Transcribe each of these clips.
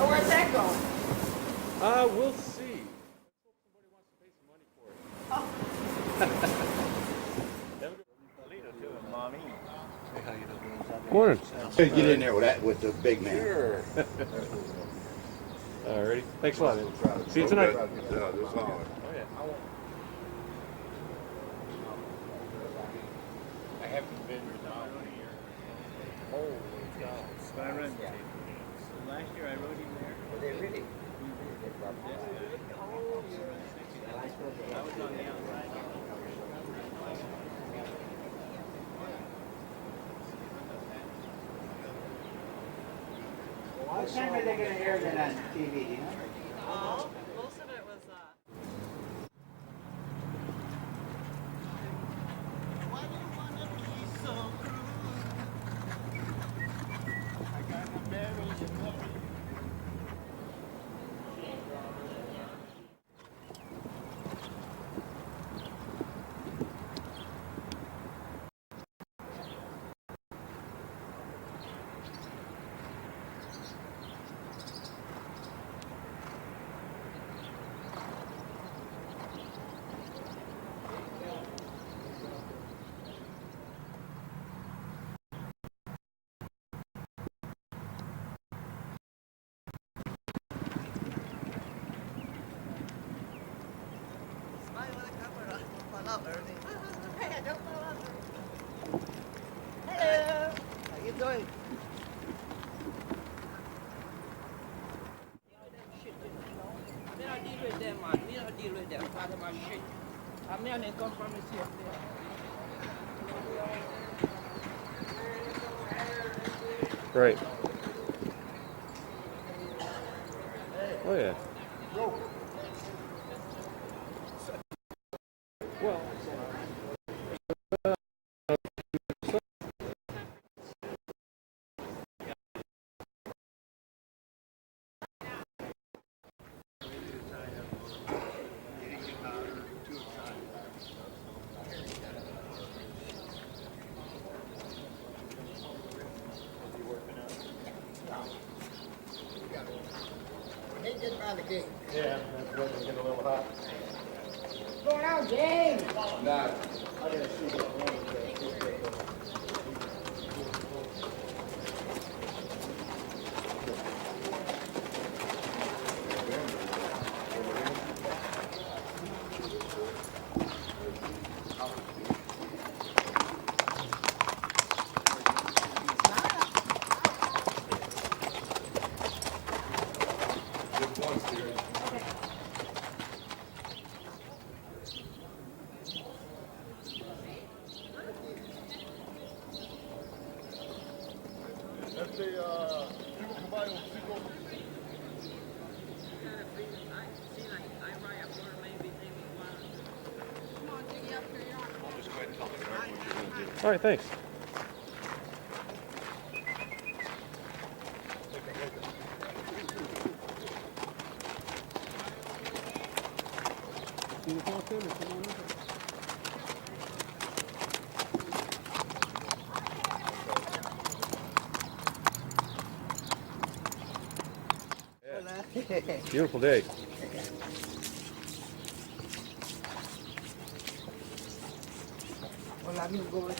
So where's that going? We'll see. Somebody wants to pay some money for it. Oh. Mommy. Hey, how you doing? Morning. Get in there with the big man. Sure. Alrighty. Thanks a lot. See you tonight. Yeah, that's all. Oh yeah. I haven't been now in a year. Holy cow. But I run last year I rode him there. Were they really? I was on the outside. What time are they going to air that on TV, do you know? Most of it was, Why you wanna be so cruel? I gotta bury you, baby. hello. How you doing? Me not deal with them, man. Me not deal with them. Part of my shit. I'm here and come from the same place. Right. Oh yeah. Well. Yeah, that's going to get a little hot. What's going on, James? Nah, I gotta see what one All right, thanks. Beautiful day. Well, I'm going.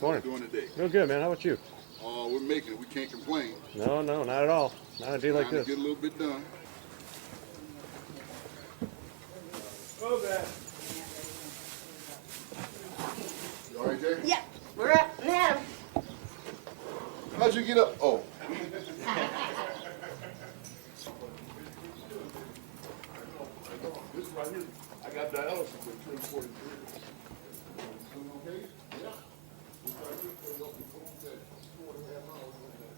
Morning. Doing today. Real good, man. How about you? Oh, we're making it. We can't complain. No, not at all. Not a day like Trying this. to get a little bit done. Okay. You all right, Jay? Yeah, we're up now. How'd you get up? Oh. This right here, I got dialysis at 10:43. Okay? Yeah. This right here for help me go that 2.5 miles on that.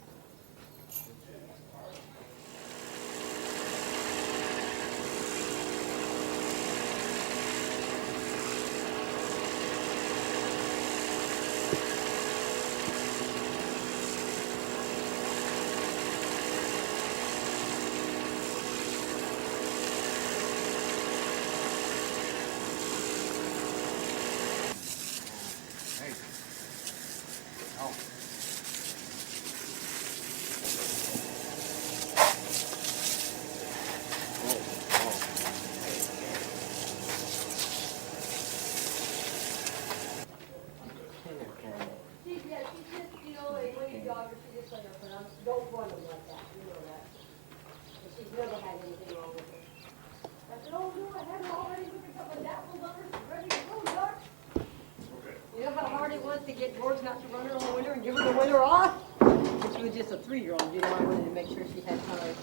get George not to run her all winter and give her the winter off. But she was just a 3-year-old, you know, I wanted to make sure she had time.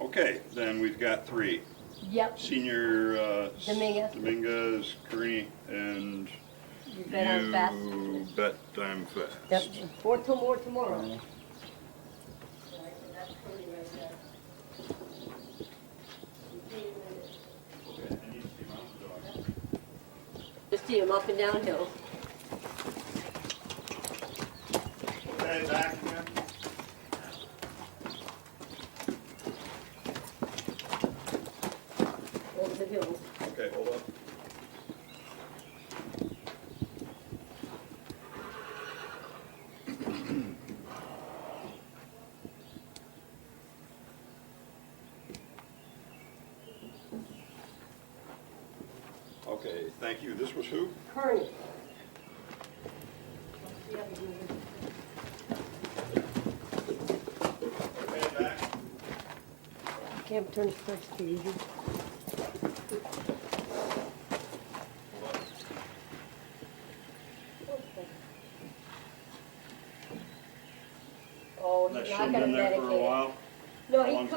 Okay, then we've got 3. Yep. Senior Dominguez. Dominguez, Carini, and You bet I'm fast. you bet I'm fast. Yep. 4 till more tomorrow. Just see him up and downhill. Okay, back again. Over the hills. Okay, hold up. Okay, thank you. This was who? Kearney. Okay, back. Can't turn the switch too easy. Oh, That he's should not have gonna been there for a medicate it. while. No, How he long's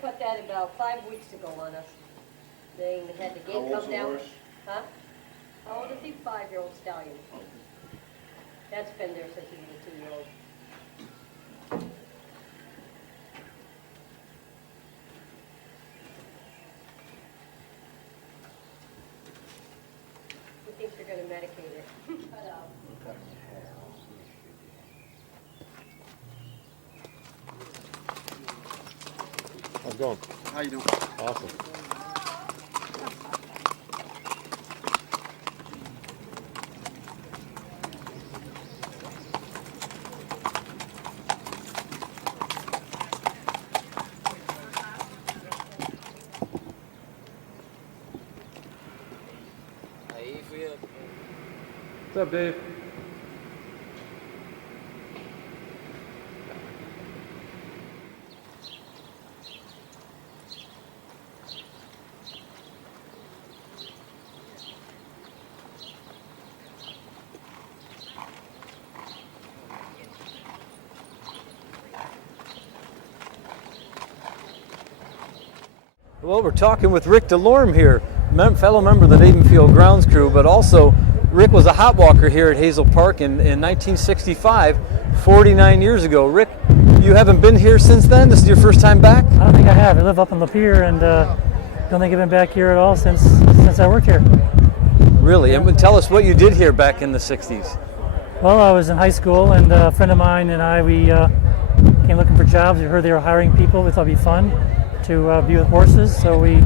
cut that about 5 weeks ago on us. They had the How gate old's come the down. horse? Huh? How old is he? 5-year-old stallion. That's been there since he was a 2-year-old. He thinks they're gonna medicate it. Cut out. How's it going? How you doing? Awesome. What's up, Dave? Well, we're talking with Rick DeLorme here, fellow member of the Navenfield Grounds Crew, but also Rick was a hot walker here at Hazel Park in 1965, 49 years ago. Rick, you haven't been here since then? This is your first time back? I don't think I have. I live up in Lapeer and don't think I've been back here at all since I worked here. Really? And tell us what you did here back in the 60s. Well, I was in high school and a friend of mine and I, we came looking for jobs. We heard they were hiring people. We thought it'd be fun to be with horses. So we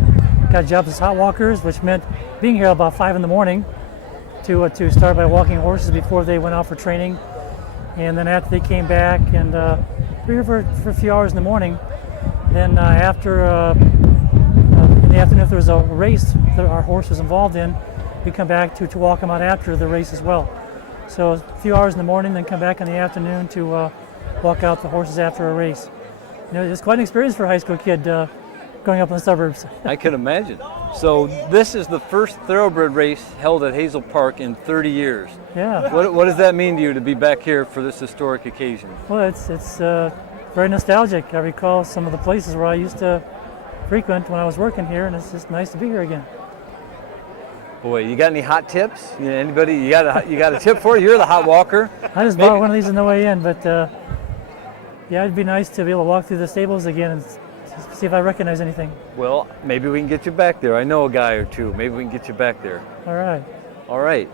got jobs as hot walkers, which meant being here about 5 in the morning to start by walking horses before they went out for training. And then after they came back and we were here for a few hours in the morning. Then after in the afternoon, if there was a race that our horse was involved in, we come back to walk them out after the race as well. So a few hours in the morning, then come back in the afternoon to walk out the horses after a race. You know, it's quite an experience for a high school kid growing up in the suburbs. I can imagine. So this is the first thoroughbred race held at Hazel Park in 30 years. Yeah. What does that mean to you to be back here for this historic occasion? Well, it's very nostalgic. I recall some of the places where I used to frequent when I was working here, and it's just nice to be here again. Boy, you got any hot tips? Anybody? You got a tip for it? You're the hot walker. I just bought one of these on the way in, but yeah, it'd be nice to be able to walk through the stables again and see if I recognize anything. Well, maybe we can get you back there. I know a guy or two. Maybe we can get you back there. All right. All right.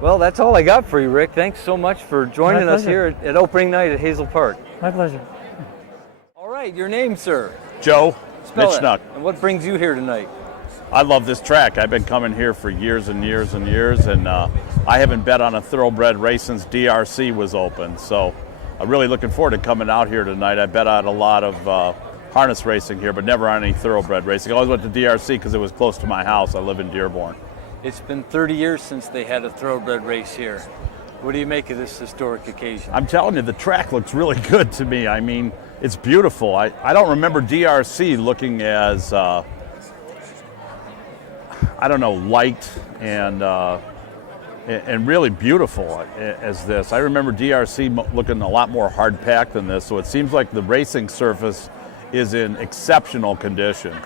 Well, that's all I got for you, Rick. Thanks so much for joining us here at opening night at Hazel Park. My pleasure. All right, your name, sir? Joe Spell it. Mitchnuck. And what brings you here tonight? I love this track. I've been coming here for years and years and years, and I haven't bet on a thoroughbred race since DRC was open. So I'm really looking forward to coming out here tonight. I bet on a lot of harness racing here, but never on any thoroughbred racing. I always went to DRC because it was close to my house. I live in Dearborn. It's been 30 years since they had a thoroughbred race here. What do you make of this historic occasion? I'm telling you, the track looks really good to me. I mean, it's beautiful. I don't remember DRC looking as, I don't know, light and and really beautiful as this. I remember DRC looking a lot more hard-packed than this, so it seems like the racing surface is in exceptional condition.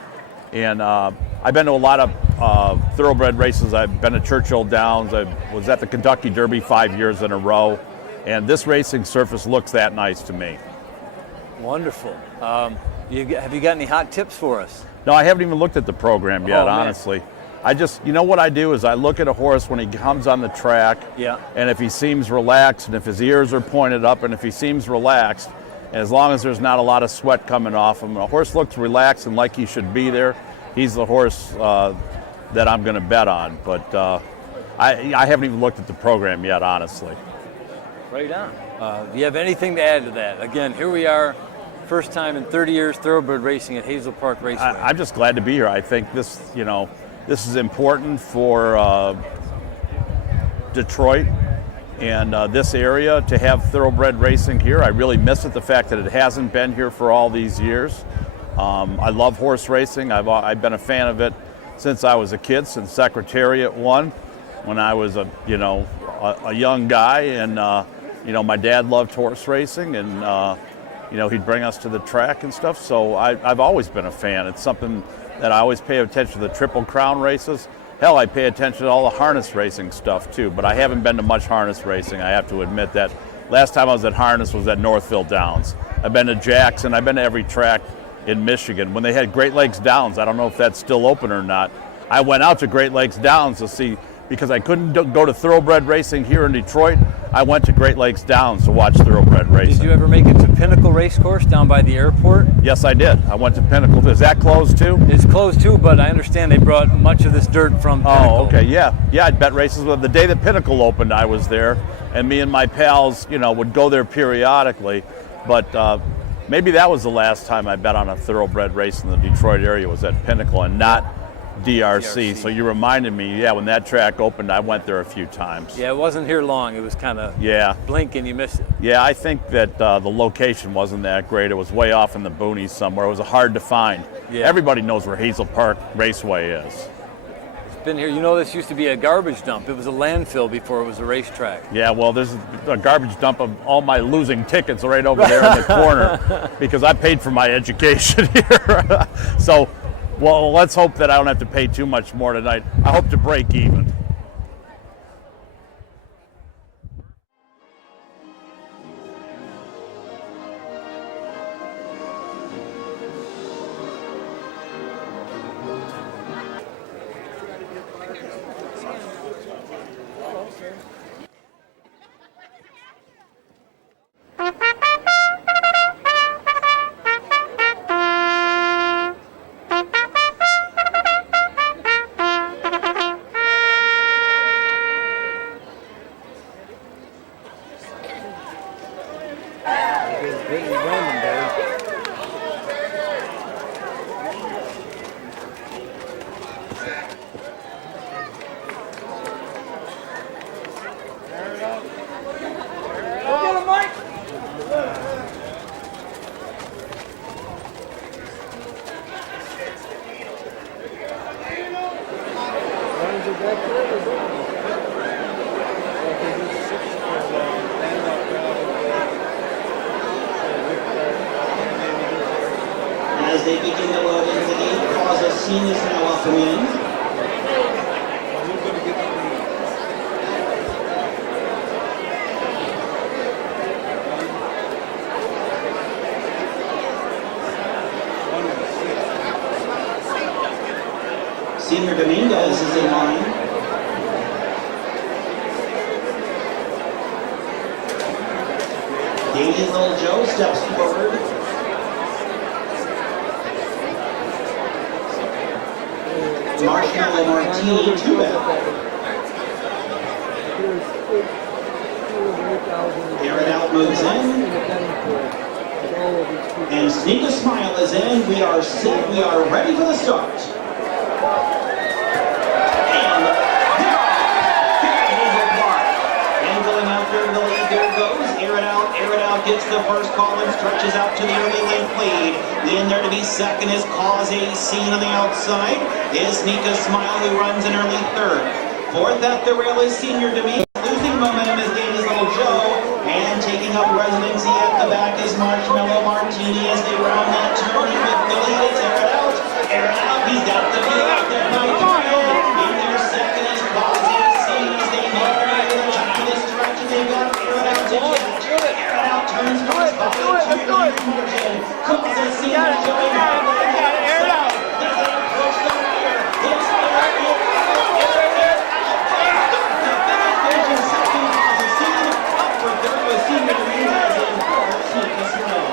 And I've been to a lot of thoroughbred races. I've been to Churchill Downs. I was at the Kentucky Derby 5 years in a row, and this racing surface looks that nice to me. Wonderful. Have you got any hot tips for us? No, I haven't even looked at the program yet, Oh, man. honestly. I just, you know what I do is I look at a horse when he comes on the track, Yeah. and if he seems relaxed, and if his ears are pointed up, and if he seems relaxed, and as long as there's not a lot of sweat coming off him, a horse looks relaxed and like he should be there, he's the horse that I'm going to bet on. But I haven't even looked at the program yet, honestly. Right on. Do you have anything to add to that? Again, here we are, first time in 30 years thoroughbred racing at Hazel Park Raceway. I'm just glad to be here. I think this, this is important for Detroit and this area to have thoroughbred racing here. I really miss it, the fact that it hasn't been here for all these years. I love horse racing. I've been a fan of it since I was a kid, since Secretariat won, when I was a young guy, and my dad loved horse racing, and he'd bring us to the track and stuff. So I've always been a fan. It's something that I always pay attention to, the Triple Crown races. Hell, I pay attention to all the harness racing stuff too, but I haven't been to much harness racing, I have to admit that. Last time I was at harness was at Northville Downs. I've been to Jackson, I've been to every track in Michigan. When they had Great Lakes Downs, I don't know if that's still open or not, I went out to Great Lakes Downs to see, because I couldn't go to thoroughbred racing here in Detroit, I went to Great Lakes Downs to watch thoroughbred racing. Did you ever make it to Pinnacle Racecourse down by the airport? Yes, I did. I went to Pinnacle. Is that closed too? It's closed too, but I understand they brought much of this dirt from Pinnacle. Oh, okay, yeah. Yeah, I'd bet races. Well, the day that Pinnacle opened, I was there, and me and my pals, would go there periodically, but maybe that was the last time I bet on a thoroughbred race in the Detroit area, was at Pinnacle and not DRC. So you reminded me, when that track opened, I went there a few times. Yeah, it wasn't here long. It was kind of blink and you missed it. Yeah, I think that the location wasn't that great. It was way off in the boonies somewhere. It was hard to find. Yeah. Everybody knows where Hazel Park Raceway is. It's been here. This used to be a garbage dump. It was a landfill before it was a racetrack. Yeah, well, there's a garbage dump of all my losing tickets right over there in the corner because I paid for my education here. So, well, let's hope that I don't have to pay too much more tonight. I hope to break even. As they begin to load into the gate, cause a scene is now up and in. Senior Dominguez is in line. Danny Little Joe steps forward. Marshmallow Martini, 2-bet. Aaron out moves in. And Sneak a Smile is in. We are set. We are ready for the start. And they're off here at Hazel Park. And going out there in the lead, there goes Aaron out. Aaron out gets the first call and stretches out to the early link lead. In there to be second is Cause a Scene on the outside. Is Sneak a Smile, who runs in early third. Fourth at the rail is Senior Demise. Losing momentum is Danny's Little Joe. And taking up residency at the back is Marshmallow Martini as they round that turn. And with the lead, it's Air It Out. Air It Out, he's got the lead out there by 3. In their second is Positive Seas. They make their way to the top of the stretch and they've got Air It Out to catch. Air It Out turns north by 2 margin. Cooks and Senior Joe. Air It Out. As they approach the wire, it's Air It Out. Senior Demise as in Sneak the Snow.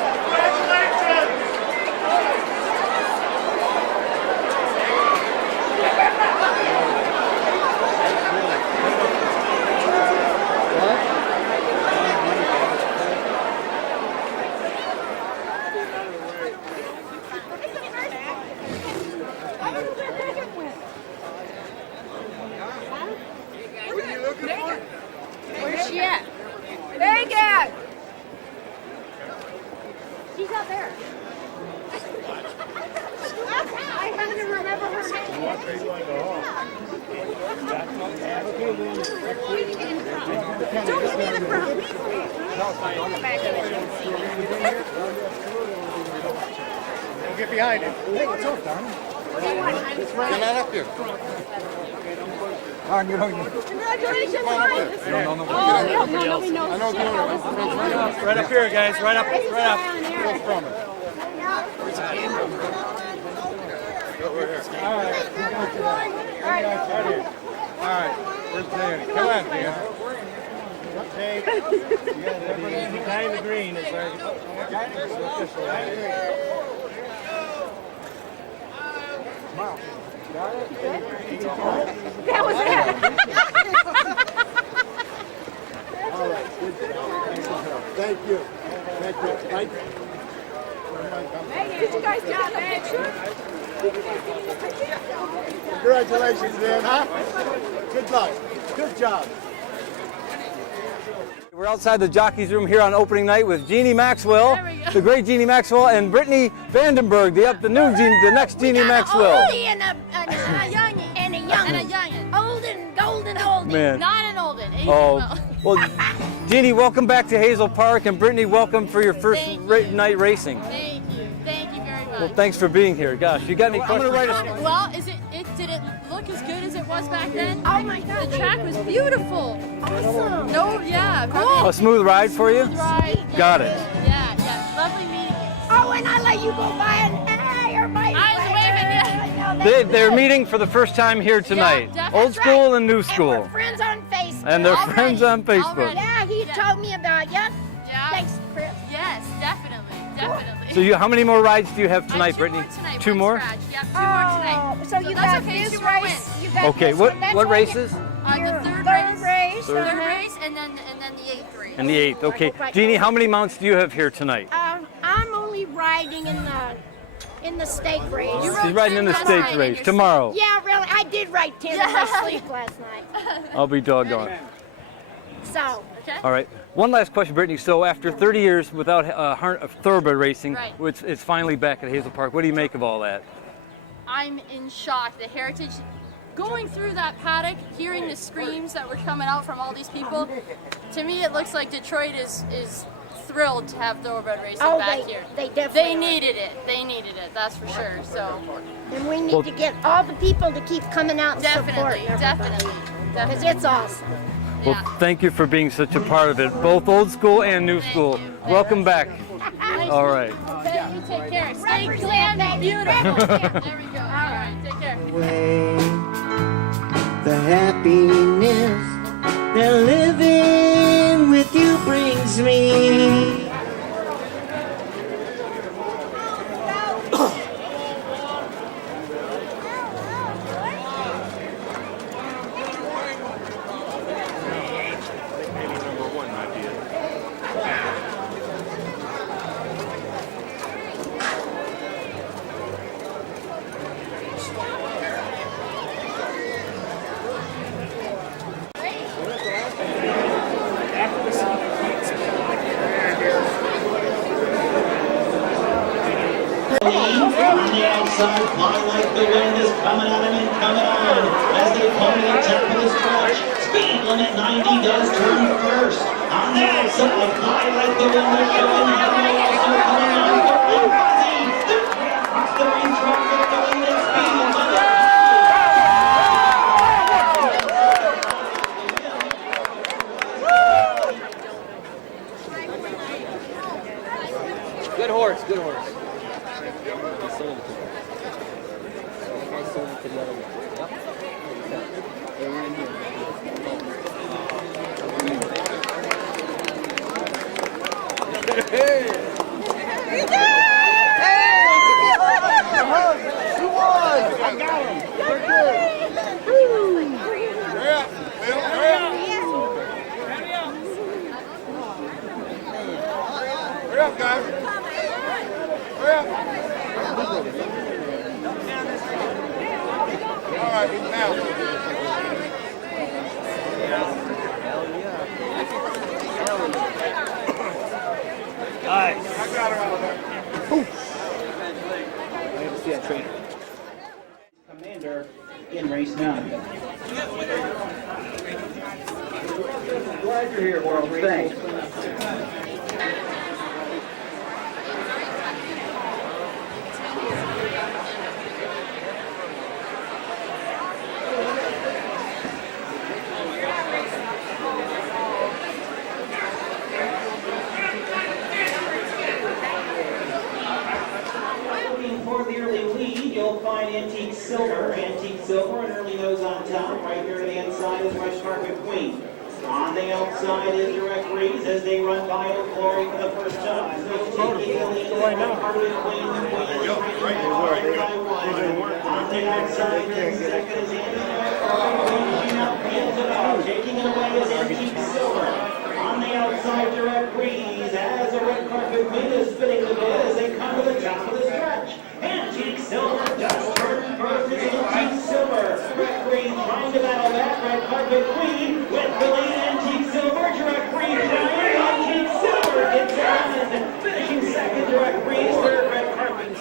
Where's she at? Megan! She's out there. I happen to remember her name. Don't give me the crown. Don't get behind him. Hey, what's up, Don? Get that up here. Don, you don't need it. Congratulations, Mike. Oh, nobody knows. I know you. Right up here, guys. Right up. Right up. Where's from it? All right. Where's Danny? Come on, Dan. Dave. The guy in the green is there. Wow. Got it? That was it. All right. Thank you. Thank you. Mike. Did you guys get a picture? Congratulations, Dan, huh? Good luck. Good job. We're outside the Jockey's room here on opening night with Jeannie Maxwell, the great Jeannie Maxwell, and Brittany Vandenberg, the next Jeannie Maxwell. Oldie and a youngin. And a youngin. Old and golden oldie. Man. Not an old one. Oh, well, Jeannie, welcome back to Hazel Park, and Brittany, welcome for your first night racing. Thank you. Thank you very much. Well, thanks for being here. Gosh, you got any questions? Well, did it look as good as it was back then? Oh my God. The track was beautiful. Awesome. No, yeah, cool. A smooth ride for you? Smooth ride. Got it. Yeah. Lovely meeting you. Oh, and I let you go by and hey, everybody. I was waving, yeah. They're meeting for the first time here tonight. Yeah, Old school and new school. And we're friends on Facebook. And they're Already. friends on Facebook. Already. Yeah, he told me about you. Yeah. Thanks, Chris. Yes, definitely. So how many more rides do you have tonight, Brittany? More tonight. Two more? Scratch. Yep, two more tonight. So you got okay. this 2 more race. wins. You got Okay, this what one. That's what why you- races? The third race. Third race, and then the 8th race. And the 8th. Okay. Jeannie, how many mounts do you have here tonight? I'm only riding in the stake race. She's riding in the stakes race tomorrow. Yeah, really. I did ride 10 in my sleep last night. I'll be doggone. So. Okay. All right. One last question, Brittany. So after 30 years without thoroughbred racing, Right. it's finally back at Hazel Park. What do you make of all that? I'm in shock. The heritage, going through that paddock, hearing the screams that were coming out from all these people, to me it looks like Detroit is thrilled to have thoroughbred racing back here. They definitely They needed it. They needed it. That's for sure. So And we need to get all the people to keep coming out and support definitely, everybody. Because it's awesome. Well, thank you for being such a part of it, both old school and new school. Welcome back. All right. Okay, you take care. Stay glam and beautiful. There we go. All right, take care. The happiness that living with you brings me. On the outside, fly like the wind is coming on him and coming on as they home to the top of the stretch. Speed limit 90 does turn first. On the outside, fly like the wind is showing. Henry also coming on quickly. Rising. Across the racetrack with the lead and speed limit. Good horse, good horse. I sold it to him. I sold it to the other one. Yep. They were in here. Hey! Who won? I got him. They're good. Hurry up, Bill. Hurry up. Hurry up, guys. Hurry up. All right, now. Nice. I got her out of there. I have to see that train. Commander in race 9. Glad you're here, World. Thanks. For the early lead, you'll find Antique Silver. Antique Silver, an early nose on top. Right here to the inside is Red Carpet Queen. On the outside is Direct Breeze as they run by the glory for the first time. So taking the lead is Red Carpet Queen. The Queen is right by one. On the outside, then second is Antique Silver. Taking it away is Antique Silver. On the outside, Direct Breeze as a Red Carpet Queen is spinning the bit as they come to the top of the stretch. Antique Silver does turn first is Antique Silver. Direct Breeze trying to battle back Red Carpet Queen with the lead. Antique Silver, Direct Breeze trying. Antique Silver gets on. Finishing second, Direct Breeze, third, Red Carpet.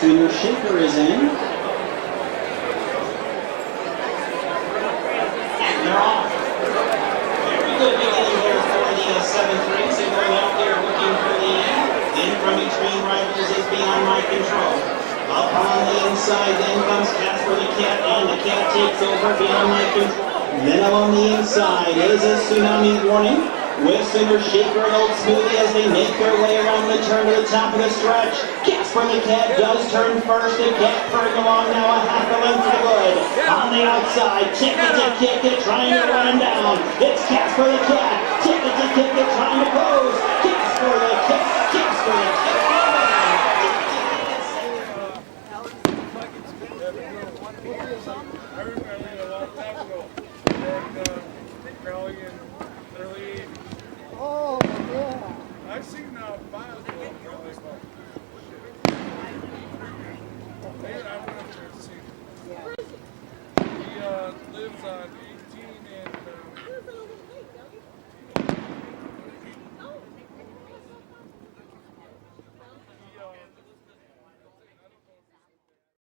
Senior Shaker is in. And they're off. Very good beginning here for the 7th race. They're going out there looking for the in from between rivals is beyond my control. Up on the inside, then comes Casper the Cat, and the Cat takes over beyond my control. Then along the inside is a Tsunami Warning. With Senior Shaker and Old Smoothie as they make their way around the turn to the top of the stretch. Casper the Cat does turn first. The Cat purring along now a half a length to good. On the outside, Ticket to Kick It, trying to run him down. It's Casper the Cat. Ticket to Kick It, trying to